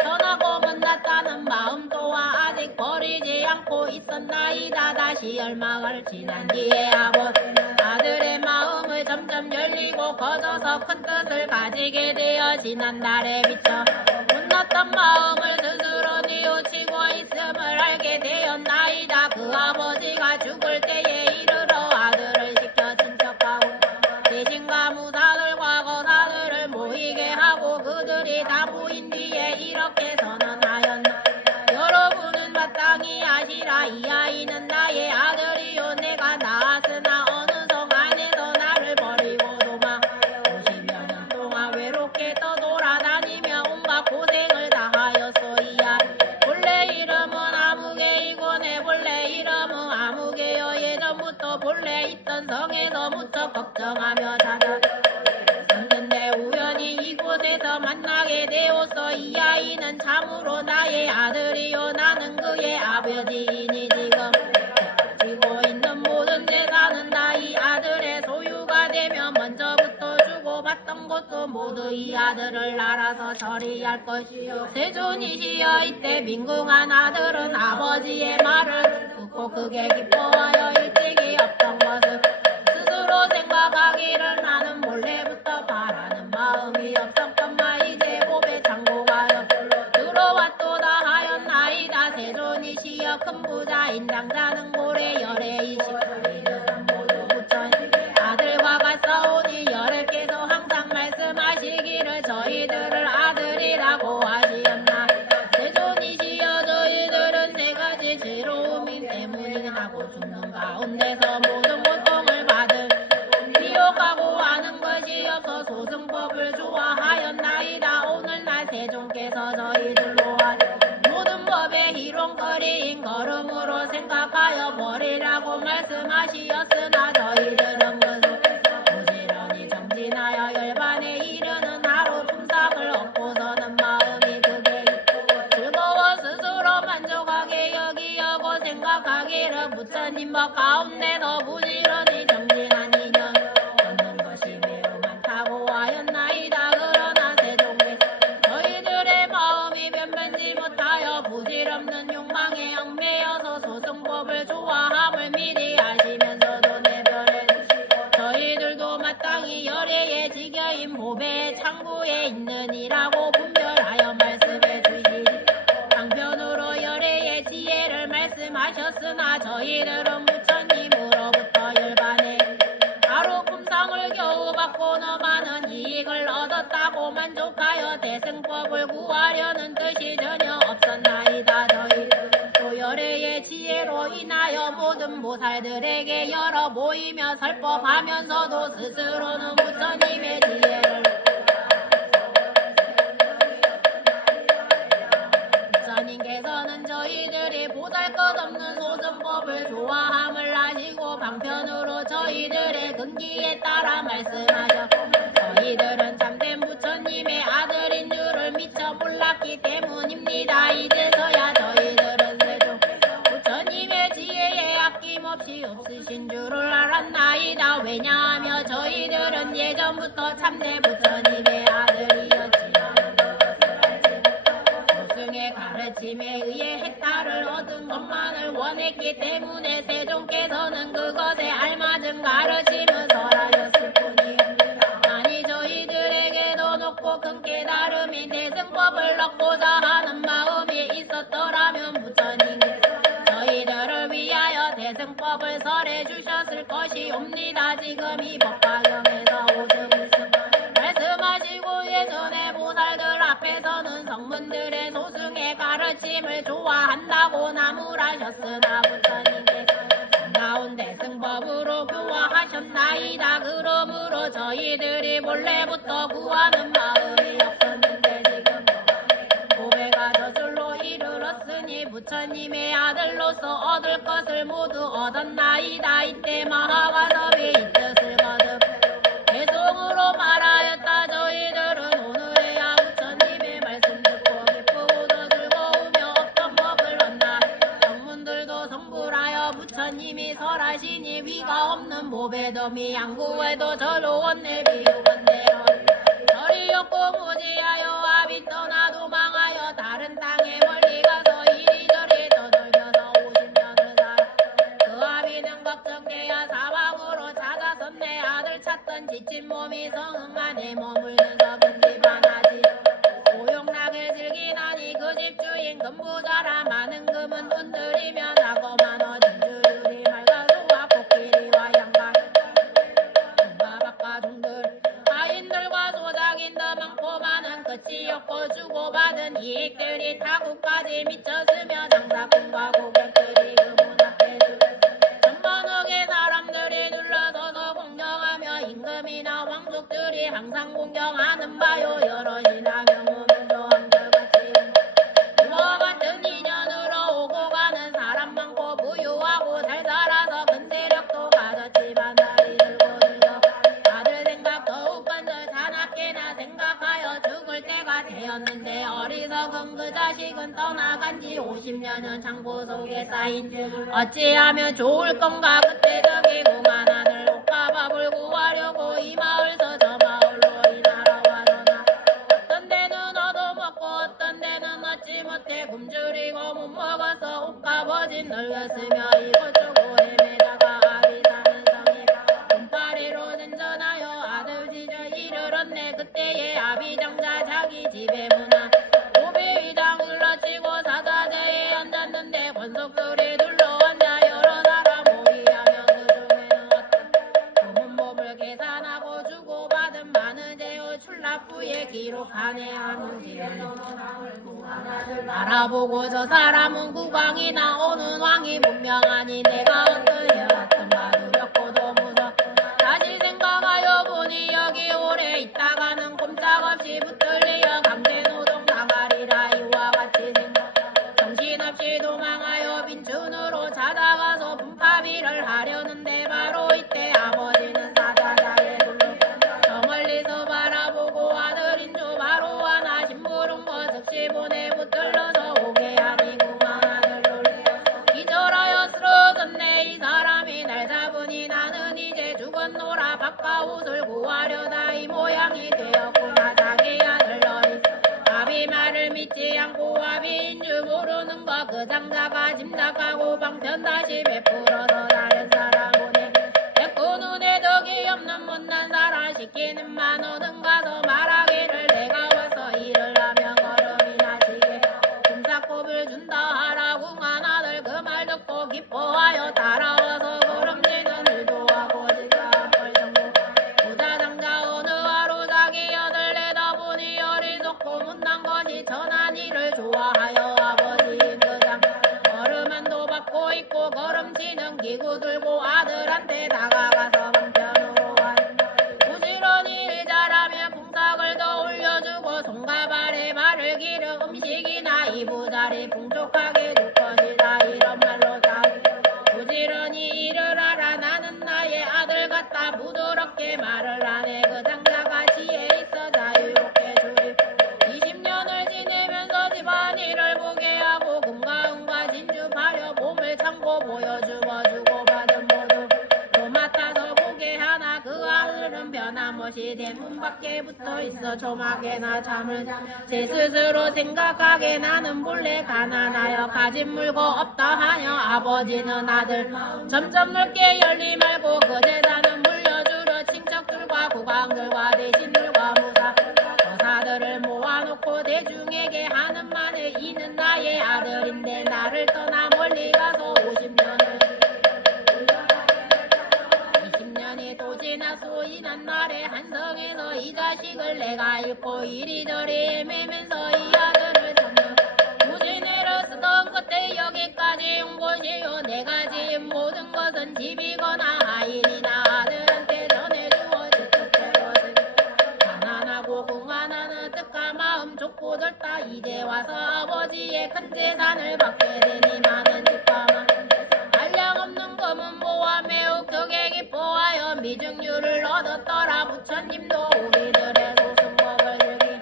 편하고 못났다는 마음 또한 아직 버리지 않고 있었나이다. 다시 얼마가 지난 뒤에 아들의 마음을 점점 열리고 커져서 큰 뜻을 가지게 되어 지난달에 비쳐 못났던 마음을 스스로 뉘우치고 있음을 알게 되었나이다. 그 아버지가 죽을 때에 이르러 아들을 시켜 친척하고 대신과 무사들과 거사들을 모이게 하고 그들이 다 모인 뒤에 이렇게 선언하였나. 여러분은 마땅히 아시라. 이 아이는 나의 아들이요 내가 낳았으나 어느 성 안에서 나를 버리고 도망 50여 년 동안 외롭게 떠돌아다니며 온갖 고생을 다하였소. 이 아이 본래 이름은 아무개이고 내 본래 이름은 아무개요. 예전부터 본래 있던 성에서 무척 걱정하며 찾았는데 우연히 이곳에서 만나게 되었어. 이 아이는 참으로 나의 아들이요 나는 그의 아버지이니 지금 지고 있는 모든 재산은 다 이 아들의 소유가 되며 먼저부터 주고받던 것도 모두 이 아들을 알아서 처리할 것이요. 세존이시여 이때 빈궁한 아들은 아버지의 말을 듣고 크게 기뻐하여 일찍이 없던 것을 스스로 생각하기를 나는 몰래부터 바라는 마음이 없었건만 이제 보배 창고가 옆으로 들어왔도다 하였나이다. 세존이시여 큰 부자인 장자는 고래 열의 20가리는 모두 부천 아들과 같사오니 열애께서 항상 말씀하시기를 저희들을 아들이라고 하시었나. 세존이시여 저희들은 세 가지 죄로움이 때문이하고 죽는 가운데서 모든 고통을 받을 미혹하고 하는 것이 없어 소승법을 좋아하였나이다. 오늘날 세존께서 저희들로 모든 법의 희롱거리인 걸음으로 생각하여 버리라고 말씀하시었으나 저희들은 그것을 부지런히 정진하여 열반에 이르는 하루 품삯을 얻고서는 마음이 크게 즐거워 스스로 만족하게 여기려고 생각하기를 부처님 법 가운데서 부지런히 정진한 인연 얻는 것이 매우 많다고 하였나이다. 그러나 세종에 저희들의 마음이 변변치 못하여 부질없는 욕망에 얽매여서 소승법을 좋아함을 미리 아시면서도 내버려 저희들도 마땅히 열애의 지겨인 보배의 창고에 있느니라고 분별하여 말씀해 주시니 방편으로 열애의 지혜를 말씀하셨으나 저희들은 부처님으로부터 열반에 바로 얻고는 많은 이익을 얻었다고 만족하여 대승법을 구하려는 뜻이 전혀 없었나이다. 저희들은 조열의 지혜로 인하여 모든 모살들에게 열어 모이며 설법하면서도 스스로는 부처님의 지혜를 부처님께서는 저희들이 보잘것없는 소승법을 좋아함을 아시고 방편으로 저희들의 근기에 따라 말씀하셨고 저희들은 참된 부처님의 아들인 줄을 미처 몰랐기 때문입니다. 이제서야 저희들은 세종 부처님의 지혜에 아낌없이 없으신 줄을 알았나이다. 왜냐하며 저희들은 예전부터 참된 부처님의 아들이었지만 스승의 가르침에 의해 혜타를 얻은 것만을 원했기 때문에 세종께서는 그것에 알맞은 가르침을 설하셨을 뿐이옵니다. 아니 저희들에게도 높고 큰 깨달음인 대승법을 얻고자 하는 마음이 있었더라면 부처님께서 저희들을 위하여 대승법을 설해 주셨을 것이옵니다. 지금 이 법화경에서 오줌을 말씀하시고 예전의 보살들 앞에서는 성문들의 소승의 가르침을 좋아한다고 나무라셨으나 부처님께서 나온 대승법으로 구화하셨나이다. 그러므로 저희들이 본래부터 구하는 마음이 없었는데 지금 고배가 저절로 이르렀으니 부처님의 아들로서 얻을 것을 모두 얻었나이다. 이때 마하가섭이 이 뜻을 거듭 대동으로 말하였다. 저희들은 오늘에야 부처님의 말씀 듣고 기쁘고도 즐거우며 없던 법을 얻나 성문들도 성불하여 부처님이 설하시니 위가 없는 보배덤이 양구에도 더 좋은 내 비유건대로 절이 없고 무지하여 아비 떠나 도망하여 다른 땅에 멀리 가서 이리저리 떠돌면서 50년을 살아 그 아비는 걱정되어 사방으로 찾아서 내 아들 찾던 지친 몸이 성안에 머물는 적은 집 하나지 고용락을 즐기나니 그 집주인 금부자라 많은 금은 흔들리며 자고만 얻은 줄이 말가루와 코끼리와 양가 바깥 종들 하인들과 소작인도 많고 많은 끝이 없고 주고받은 이익들이 타국까지 미쳤으며 장사꾼과 고객들이 그 문 앞에 천만억의 사람들이 둘러서서 공경하며 임금이나 왕족들이 항상 공경하는 바요. 여럿이나 명호면도 한결같이 이와 같은 인연으로 오고 가는 사람 많고 부유하고 잘 살아서 큰 세력도 가졌지만 나이 들고 늙어 아들 생각 더욱 건져 자나깨나 생각하여 죽을 때가 되었는데 어리석은 그 자식은 떠나간 지 50년은 창고 속에 쌓인 어찌하면 좋을 건가. 그때 저기 공한 하늘 옷가밥을 구하려고 이 마을서 저 마을로 이 나라와 전하 어떤 데는 얻어먹고 어떤 데는 얻지 못해 굶주리고 못 먹어서 옷값어진 늙었으며 이곳저곳 헤매다가 아비 사는 성이 돈파리로 전전하여 아들 지저 이르렀네. 그때의 아비 장자 자기 집에 문화 고배위장 흘러치고 사자재에 앉았는데 권속들이 둘러앉아 여러 나라 모의하며 그중에는 어떤 금은법을 계산하고 주고받은 많은 재의 출납부에 기록하네 하는 기회는 알아보고 저 사람은 국왕이나 오는 왕이 분명하니 내가 어떠해 왔던 바도 였고도 무섭 다시 생각하여 보니 여기 오래 있다가는 꼼짝없이 붙들리어 강제노동 당하리라. 이와 같이 생각 정신없이 도망하여 빈춘으로 찾아가서 분파비를 하려는데 바로 이때 아버지는 사자자에 둘러 저 멀리서 바라보고 아들인 주 바로 하나 심부름 거듭시 보내 붙들러서 오게 하니 공항 아들을 기절하여 쓰러졌네. 이 사람이 날 잡으니 나는 이제 죽었노라. 바깥옷을 구하려다 이 모양이 되었구나. 자기 아들 너희 아비 말을 믿지 않고 아비인 줄 모르는 거 그 장자가 짐작하고 방편 다시 베풀어서 다른 사람 보내 그 눈에 덕이 없는 못난 사람 시키는 만 어는 가서 말하기를 내가 와서 일을 하면 걸음이나 지게 금사꼽을 준다 하라고 한 아들 그 말 듣고 기뻐하여 따라와서 걸음지는 일도 하고 지가 벌정도 부자 장자 나는 변함없이 대문 밖에 붙어있어 조막에나 잠을 제 스스로 생각하게 나는 본래 가난하여 가진 물고 없다 하여 아버지는 아들 점점 넓게 열리 말고 그 재산은 물려주려 친척들과 국왕들과 대신들과 무사들을 모아놓고 대중에게 하는 말에 이는 나의 아들인데 나를 떠나 멀리 가서 20년이 또 지나서 이난 날에 한성에서 이 자식을 내가 잃고 이리저리 헤매면서 이 아들을 찾는 무진애로 쓰던 끝에 여기까지 온 것이요 내가 지은 모든 것은 집이거나 아이나 아들한테 전해주어질 뜻대로 가난하고 궁하나는 뜻과 마음 좁고 넓다 이제 와서 아버지의 큰 재산을 받게 되니 많은 집과 많은 한량없는 검은 보와 매우 크게 기뻐하여 미증유를 얻었더라 부처님도 우리들의 소승법을 즐기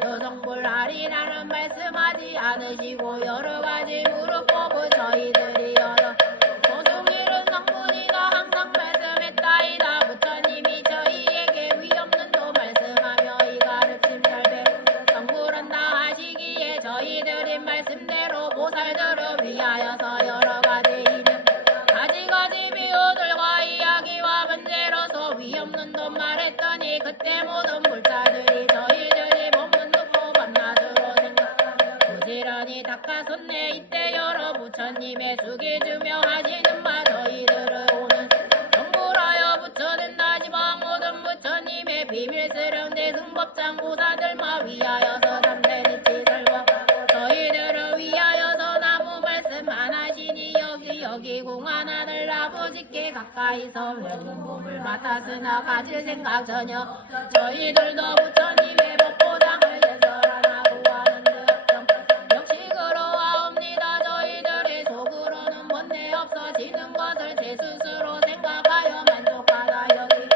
너도 성불하리라는 말씀하지 않으시고 여러가지 무릎 저희들이 여러 소중일은 성분이가 항상 말씀했다이다 부처님이 저희에게 위없는 도 말씀하며 이 가르침 잘 배우 성불한다 하시기에 저희들이 말씀대로 보살들을 위하여서 여러가지 가지가지 비유들과 이야기와 문제로서 위없는 돈 말했더니 그때 모든 불사들이 저희들이 법문 듣고 밤낮으로 생각 부지런히 닦아섰네 이때 여러 부처님의 숙이주며 하시는 바 저희들을 오는 정불하여 부처된다 지방 모든 부처님의 비밀스러운 대승법장 보다들마 위하여서 삼대니치들과 저희들을 위하여서 나무 말씀 하나시니 여기 공한 하늘 아버지께 가까이서 외는 몸을 맡았으나 가질 생각 전혀 저희들도 부처님의 법보장을 제설하나고 하는 듯 역시 그러하옵니다 저희들의 속으로는 본래 없어지는 것을 제 스스로 생각하여 만족하다 여기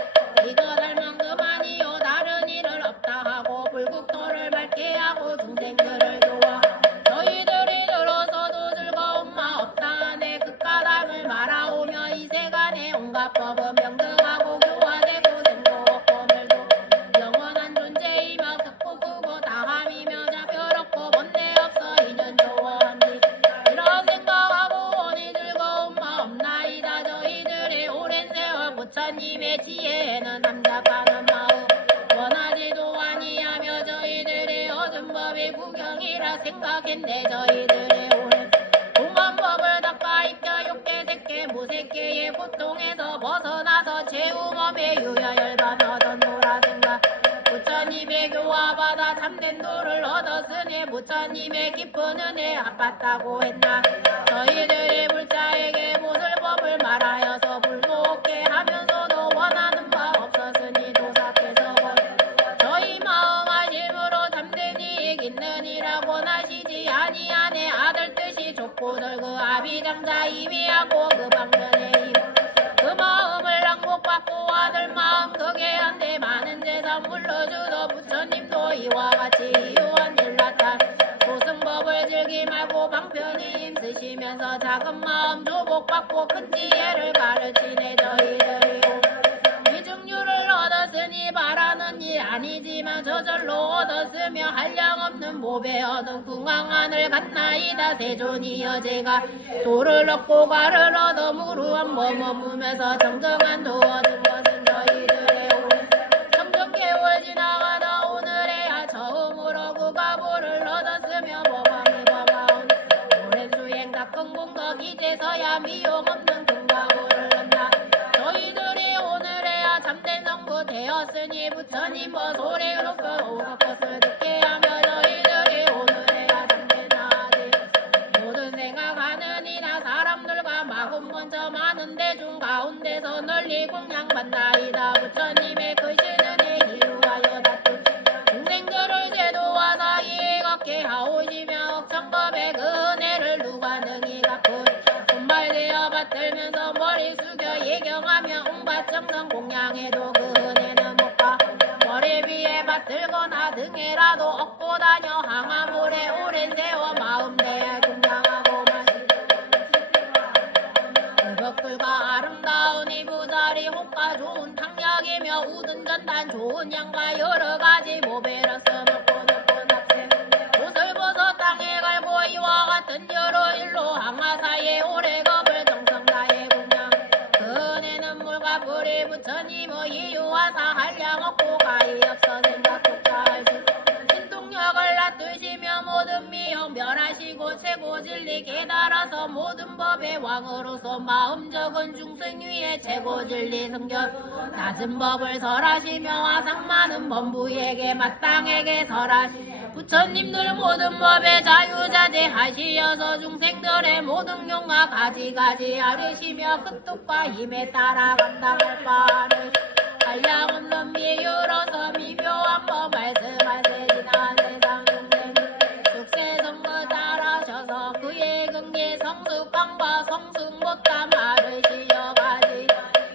이거 닮만큼아니요 다른 일을 없다 하고 불국토를 밝게 하고 중생들을 도와 저희들이 들어서도 즐거운 마 없다 하네 그까닭을 말하오며 이 세간의 온갖 법은 평등하고 교화되고 생도 없고 멸도 영원한 존재이며 크고 크고 다함이며 자별없고 본래 없어 이는 조어함이 이런 생각하고 오니 즐거운 마 없나이다 저희들의 오랜 세월 부처님의 지혜에는 남잡하는 마음 원하지도 아니하며 저희들의 얻은 법이 구경이라 생각했네 저희들의 오랜 공한 법을 닦아 익혀 욕계 새끼 무새끼의 고통에서 벗어나서 채움업에 유여 열반하던 도라 생각 부처님의 교화받아 참된 도를 얻었으니 부처님의 깊은 은혜 아팠다고 했나 저희들의 불자에게 보슬법을 말하여서 불도없게 하면서도 원하는 바 없었으니 도사께서 저희 마음 아심으로 참된 이익 있느니라고 하시지 아니하네 아들 뜻이 좁고들 그 아비장자 이미하고 그 방면에 그 마음을 낭복받고 아들 마음 크게 한데 많은 재산 물러주도 부처님도 이와 같이 이유한 일났다 소승법을 즐기 말고 방편히 힘쓰시면서 작은 마음 조복받고 큰 지혜를 가르치네 저희들이 위중률을 얻었으니 바라는 일 아니지만 저절로 얻었으며 한량없는 모배 얻은 궁왕하늘 갔나이다 세존이여 제가 도를 얻고 과를 얻어 무루한 머머무면서 정정한 도 얻은 것은 저희들의 오랜 청정개월 지나가다 오늘에야 처음으로 그 가보를 얻었으며 법왕이 법왕 오랜 수행 닦은 공덕 이제서야 미용 없는 금가보를 얻나 저희들이 오늘에야 참된 성부 되었으니 부처님 도래 그렇고 오각 것을 듣게 하며 저희들이 오늘에야 참된 아들 모든 생각하는 이나 사람들과 마음 먼저 많은 대중 가운데서 널리 공양받나이다 부처님의 크시는 이루하여 다투 중생들을 제도하사 이해갖게 하오시며 억성법의 그 은혜를 누가 능히 갚고 분발되어 받들면서 머리 숙여 예경하며 웅밭정성 공양해도 그 은혜는 못가 머리 위에 받들거나 등에라도 얻고 다녀 항아물에 오랜 세월 마음 내에 공양하고만 그 벽들과 아름다운 이 부자리 홍가 좋은 탕약이며 납세하여 우든 전단 좋은 양과 여러가지 모베러서 먹고 놓고 납세 옷을 벗어 땅에 갈고 이와 같은 여러 일로 항마사에 오래겁을 정성다해 공양 그네는 물과 불이 부처니 뭐 이유와사 한량 없고 가히 없어진 자독자 알지 신통력을 놔두시며 모든 미형 멸하시고 최고 진리 깨달아서 모든 법의 왕으로서 마음 적은 중생 위에 최고 진리 성결 낮은 법을 설하시며 화상 많은 범부에게 마땅하게 설하시 부처님들 모든 법의 자유자재 하시어서 중생들의 모든 용과 가지가지 아뢰시며 그 뜻과 힘에 따라간다 할 바를 한량 없는 비유로서 미묘한 법 말씀하세 지난 세상 중생 육세성거 잘하셔서 그의 근계 성숙광과 성숙못다 말을 지어가지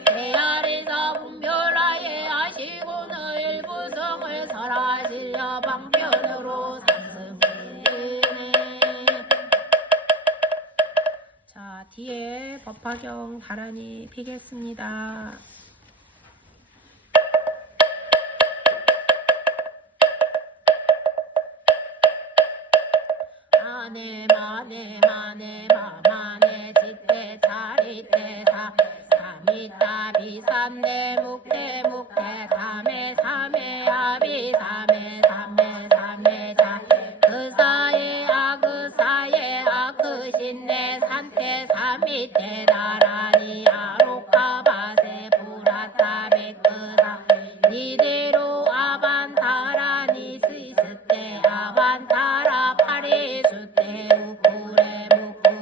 대아리사 분별하에 하시고는 일부성을 설하시려 방편으로 상승이네. 자, 뒤에 법화경 다란히 피겠습니다. 마네 마네 마네 마마네 지대 자리대 사 삼이따 비삼대 묵대 묵대 삼에 삼에 아비 삼에 삼에 삼에 자그 사에 아그 사에 아그 신내 산태 삼이대 나란히 아로카바세 부라타 베크사 니대로 아반타라니 스이스테 아반타라 파리수 우쿠레 무쿠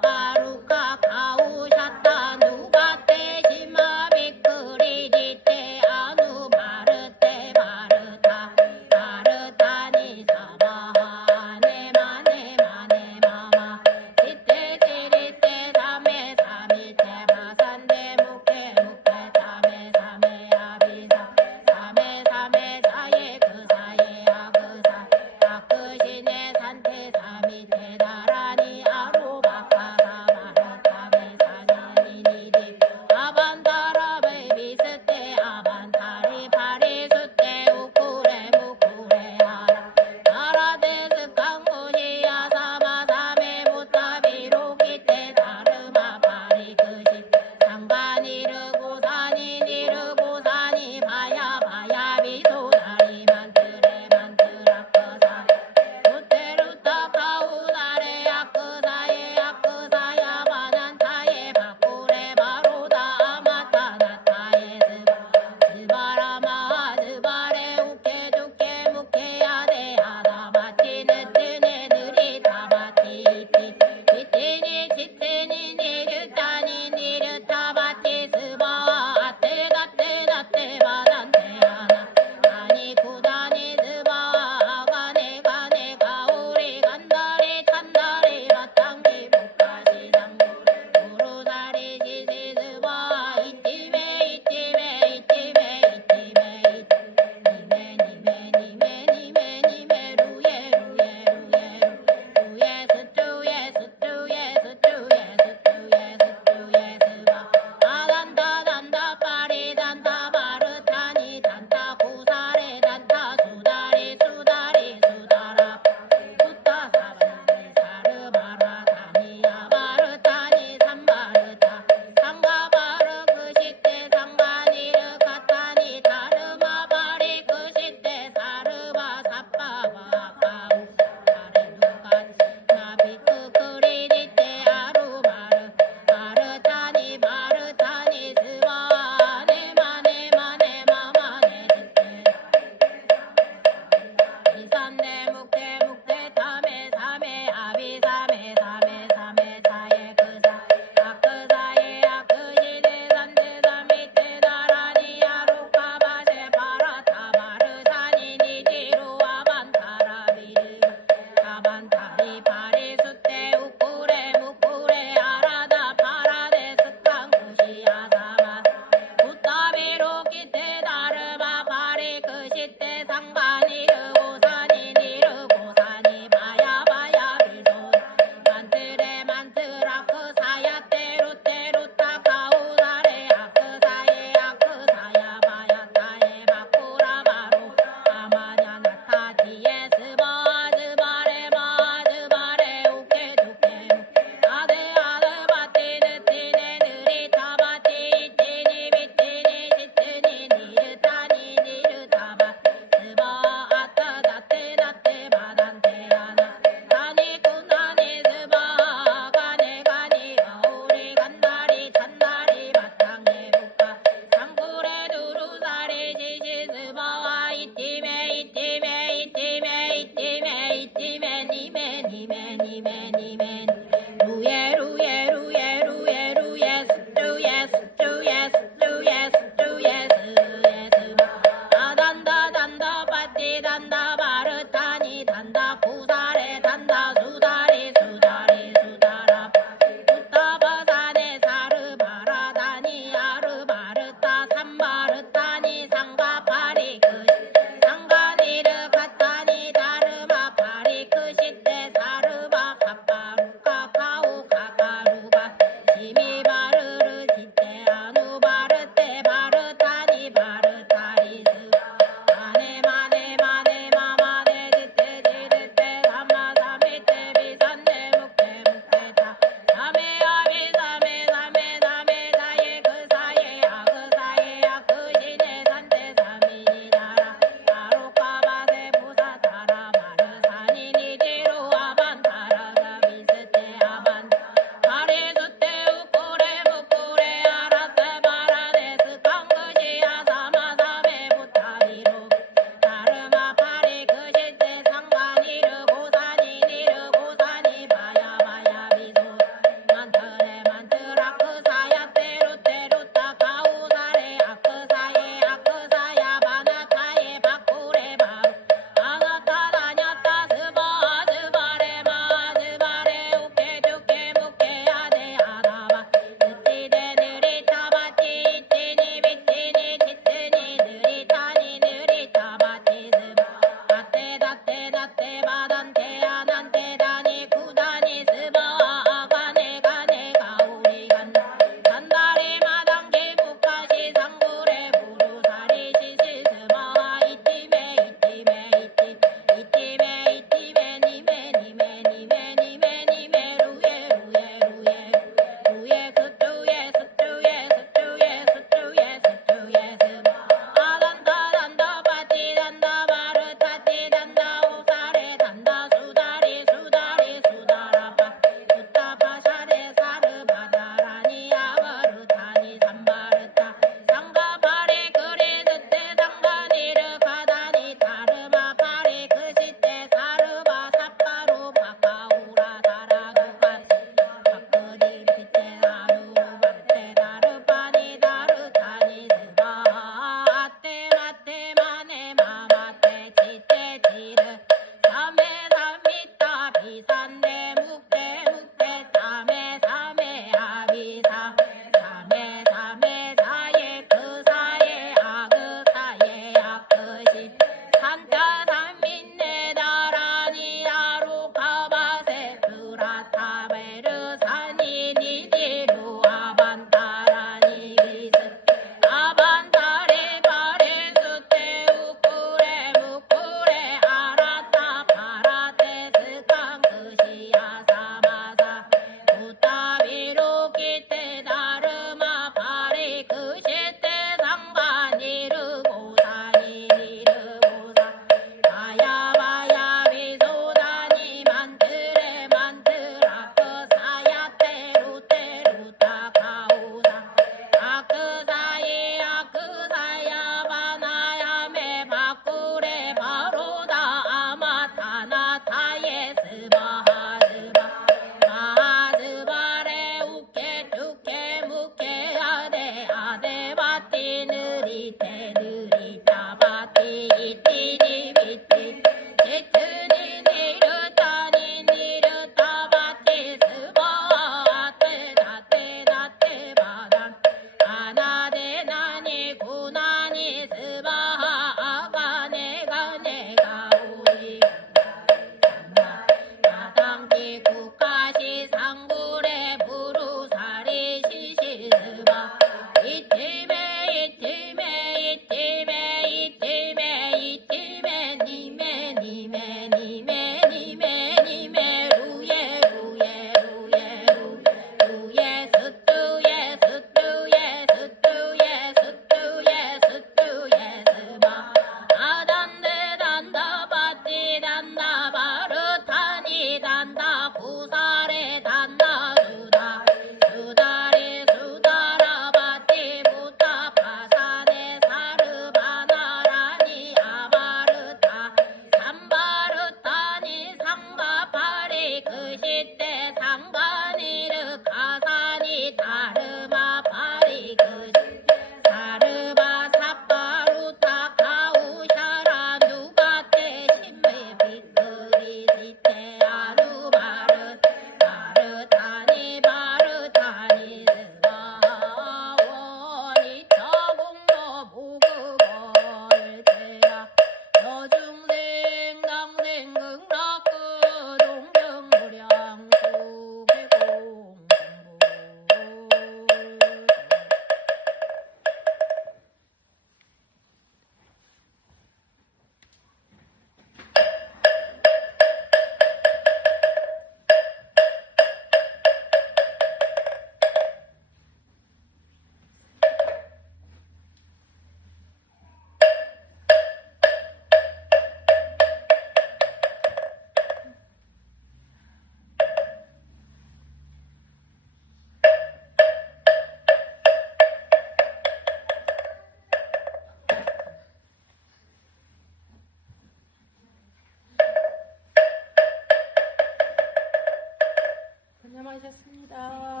수고하셨습니다.